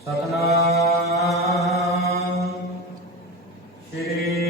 ਸਤਨਾਮ। ਸ੍ਰੀ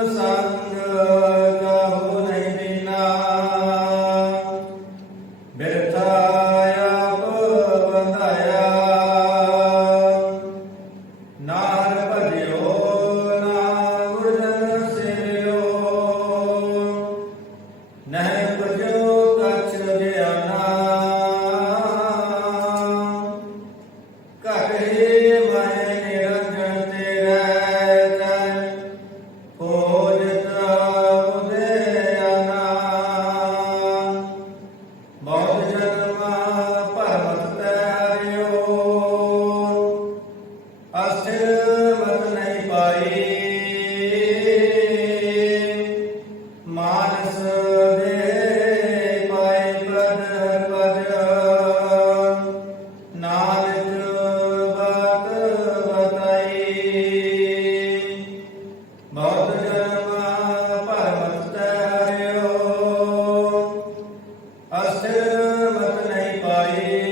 ਨਹਿ ਭਜਿਓ ਨਹੀਂ